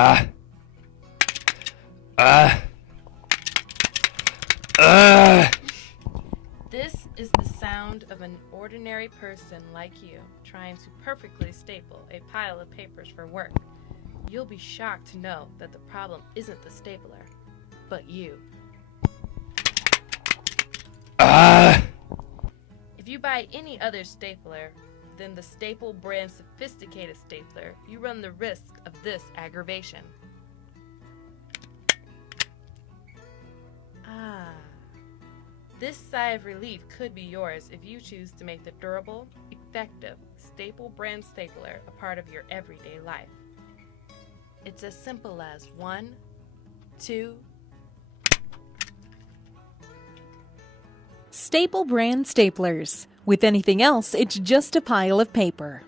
Ah. Ah. Ah. This is the sound of an ordinary person like you trying to perfectly staple a pile of papers for work. You'll be shocked to know that the problem isn't the stapler, but you. Ah. If you buy any other stapler than the Staple brand sophisticated stapler, you run the risk of this aggravation. Ah. This sigh of relief could be yours if you choose to make the durable, effective Staple brand stapler a part of your everyday life. It's as simple as 1, 2. Staple brand staplers. With anything else, it's just a pile of paper.